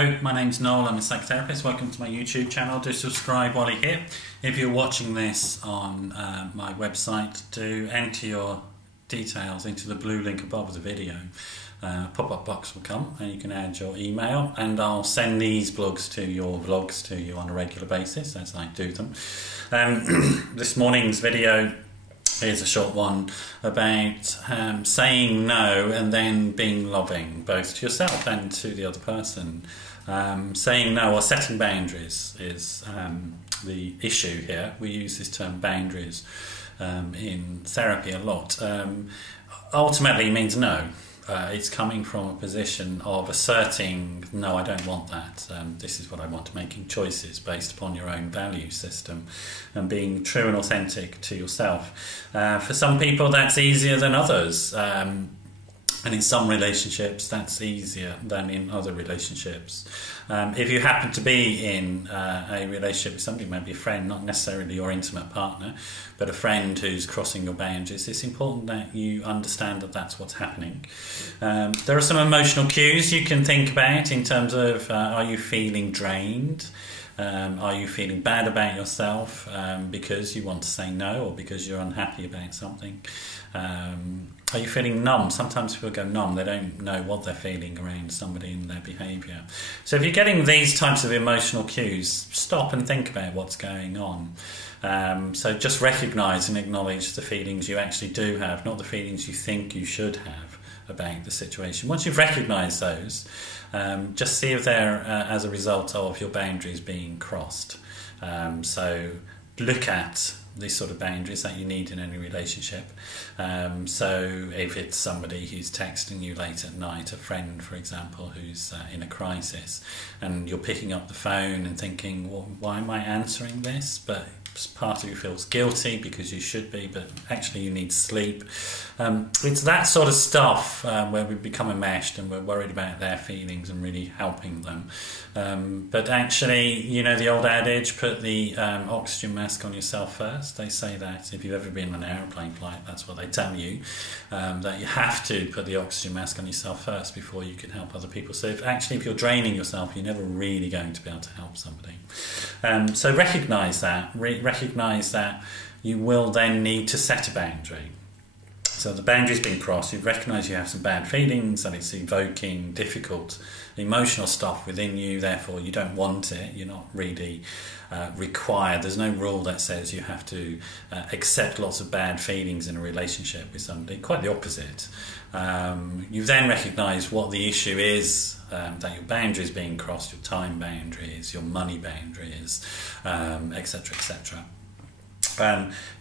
Hello, my name's Noel, I'm a psychotherapist. Welcome to my YouTube channel. Do subscribe while you're here. If you're watching this on my website, do enter your details into the blue link above the video. A pop-up box will come and you can add your email, and I'll send these vlogs to you on a regular basis as I do them. This morning's video is a short one about saying no and then being loving, both to yourself and to the other person. Saying no or setting boundaries is the issue here. We use this term boundaries in therapy a lot. Ultimately it means no. It's coming from a position of asserting, no, I don't want that. This is what I want, making choices based upon your own value system and being true and authentic to yourself. For some people that's easier than others. And in some relationships that's easier than in other relationships. If you happen to be in a relationship with somebody, maybe a friend, not necessarily your intimate partner, but a friend who's crossing your boundaries, it's important that you understand that that's what's happening. There are some emotional cues you can think about in terms of are you feeling drained? Are you feeling bad about yourself because you want to say no, or because you're unhappy about something? Are you feeling numb? Sometimes people go numb. They don't know what they're feeling around somebody and their behaviour. So if you're getting these types of emotional cues, stop and think about what's going on. So just recognise and acknowledge the feelings you actually do have, not the feelings you think you should have about the situation. Once you've recognised those, just see if they're as a result of your boundaries being crossed. So look at these sort of boundaries that you need in any relationship. So if it's somebody who's texting you late at night, a friend for example who's in a crisis, and you're picking up the phone and thinking, well, why am I answering this? But part of you feels guilty because you should be, but actually you need sleep. It's that sort of stuff where we become enmeshed and we're worried about their feelings and really helping them. But actually, you know the old adage, put the oxygen mask on yourself first. They say that if you've ever been on an aeroplane flight, that's what they tell you, that you have to put the oxygen mask on yourself first before you can help other people. So if you're draining yourself, you're never really going to be able to help somebody. So recognise that. Recognise that you will then need to set a boundary. So the boundary's been crossed, you've recognised you have some bad feelings and it's evoking difficult emotional stuff within you, therefore you don't want it, you're not really required, there's no rule that says you have to accept lots of bad feelings in a relationship with somebody, quite the opposite. You've then recognised what the issue is, that your boundaries being crossed, your time boundaries, your money boundaries, etc, etc.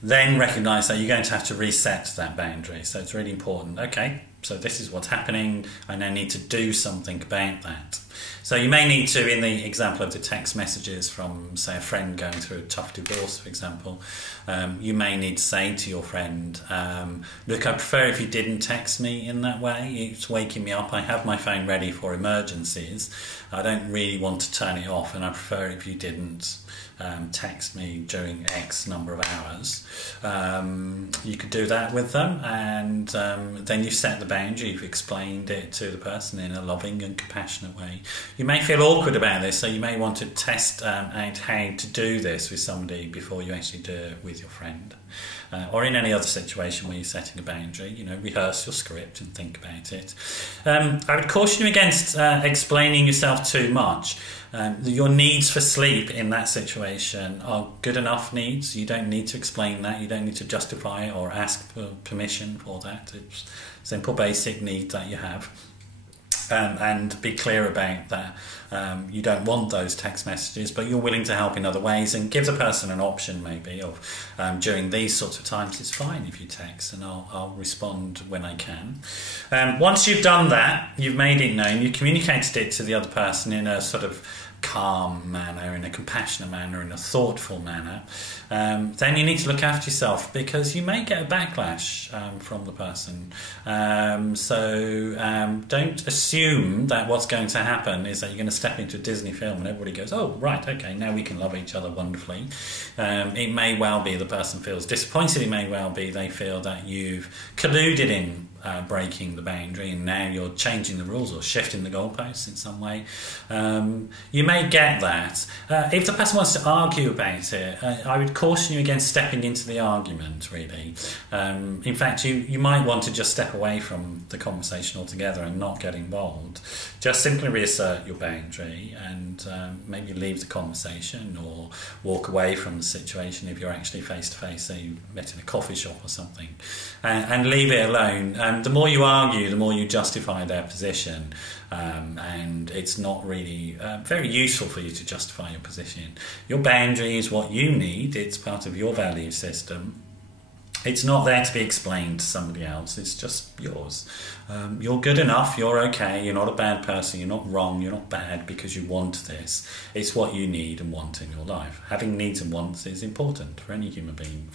Then recognise that you're going to have to reset that boundary. So it's really important. Okay, so this is what's happening. I now need to do something about that. So you may need to, in the example of the text messages from, say, a friend going through a tough divorce, for example, you may need to say to your friend, look, I prefer if you didn't text me in that way. It's waking me up. I have my phone ready for emergencies. I don't really want to turn it off, and I prefer if you didn't text me during X number of hours. You could do that with them, and then you've set the boundary, you've explained it to the person in a loving and compassionate way. You may feel awkward about this, so you may want to test out how to do this with somebody before you actually do it with your friend. Or in any other situation where you're setting a boundary, you know, rehearse your script and think about it. I would caution you against explaining yourself too much. Your needs for sleep in that situation are good enough needs. You don't need to explain that. You don't need to justify it or ask for permission for that. It's simple, basic need that you have. And be clear about that. You don't want those text messages, but you're willing to help in other ways, and give the person an option maybe of during these sorts of times it's fine if you text and I'll respond when I can. Once you've done that, you've made it known, you communicated it to the other person in a sort of calm manner, in a compassionate manner, in a thoughtful manner, then you need to look after yourself, because you may get a backlash from the person. So don't assume that what's going to happen is that you're going to step into a Disney film and everybody goes, oh right, okay, now we can love each other wonderfully. It may well be the person feels disappointed, it may well be they feel that you've colluded in breaking the boundary, and now you're changing the rules or shifting the goalposts in some way. You may get that. If the person wants to argue about it, I would caution you against stepping into the argument, really. In fact, you might want to just step away from the conversation altogether and not get involved. Just simply reassert your boundary and maybe leave the conversation or walk away from the situation if you're actually face-to-face, say you met in a coffee shop or something, and leave it alone. The more you argue, the more you justify their position, and it's not really very useful for you to justify your position. Your boundary is what you need. It's part of your value system. It's not there to be explained to somebody else. It's just yours. You're good enough. You're okay. You're not a bad person. You're not wrong. You're not bad because you want this. It's what you need and want in your life. Having needs and wants is important for any human being.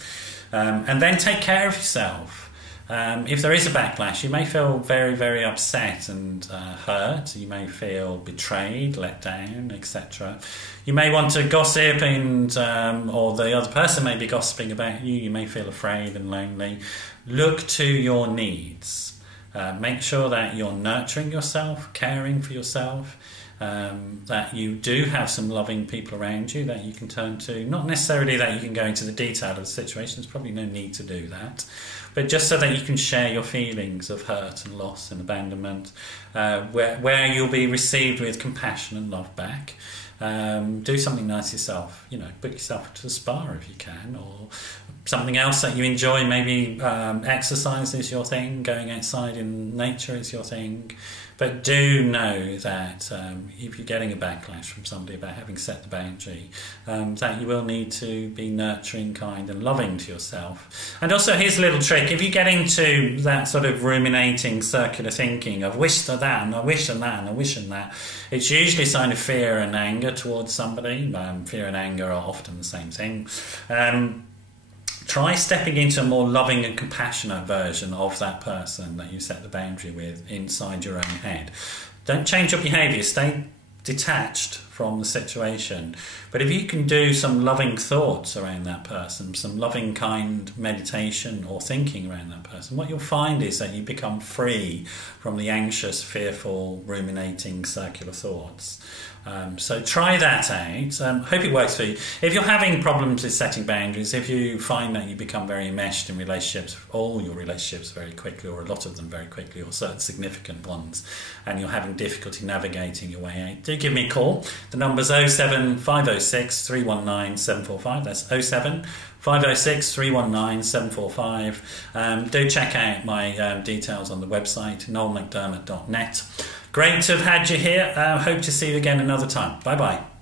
And then take care of yourself. If there is a backlash, you may feel very, very upset and hurt. You may feel betrayed, let down, etc. You may want to gossip, and or the other person may be gossiping about you. You may feel afraid and lonely. Look to your needs. Make sure that you're nurturing yourself, caring for yourself, that you do have some loving people around you that you can turn to. Not necessarily that you can go into the detail of the situation. There's probably no need to do that. But just so that you can share your feelings of hurt and loss and abandonment, where you'll be received with compassion and love back. Do something nice yourself. Book yourself to the spa if you can, or something else that you enjoy. Maybe exercise is your thing, going outside in nature is your thing. But do know that if you're getting a backlash from somebody about having set the boundary, that you will need to be nurturing, kind and loving to yourself. And also, here's a little trick. If you get into that sort of ruminating, circular thinking of wish that and I wish and that and I wish and that, it's usually a sign of fear and anger towards somebody. Fear and anger are often the same thing. Try stepping into a more loving and compassionate version of that person that you set the boundary with inside your own head. Don't change your behaviour. Stay detached from the situation. But if you can do some loving thoughts around that person, some loving, kind meditation or thinking around that person, what you'll find is that you become free from the anxious, fearful, ruminating, circular thoughts. So try that out. Hope it works for you. If you're having problems with setting boundaries, if you find that you become very enmeshed in relationships, all your relationships very quickly, or a lot of them very quickly, or certain significant ones, and you're having difficulty navigating your way out, do give me a call. The number's 07506 319 745. That's 07506 319 745. Do check out my details on the website, noelmcdermott.net. Great to have had you here. Hope to see you again another time. Bye-bye.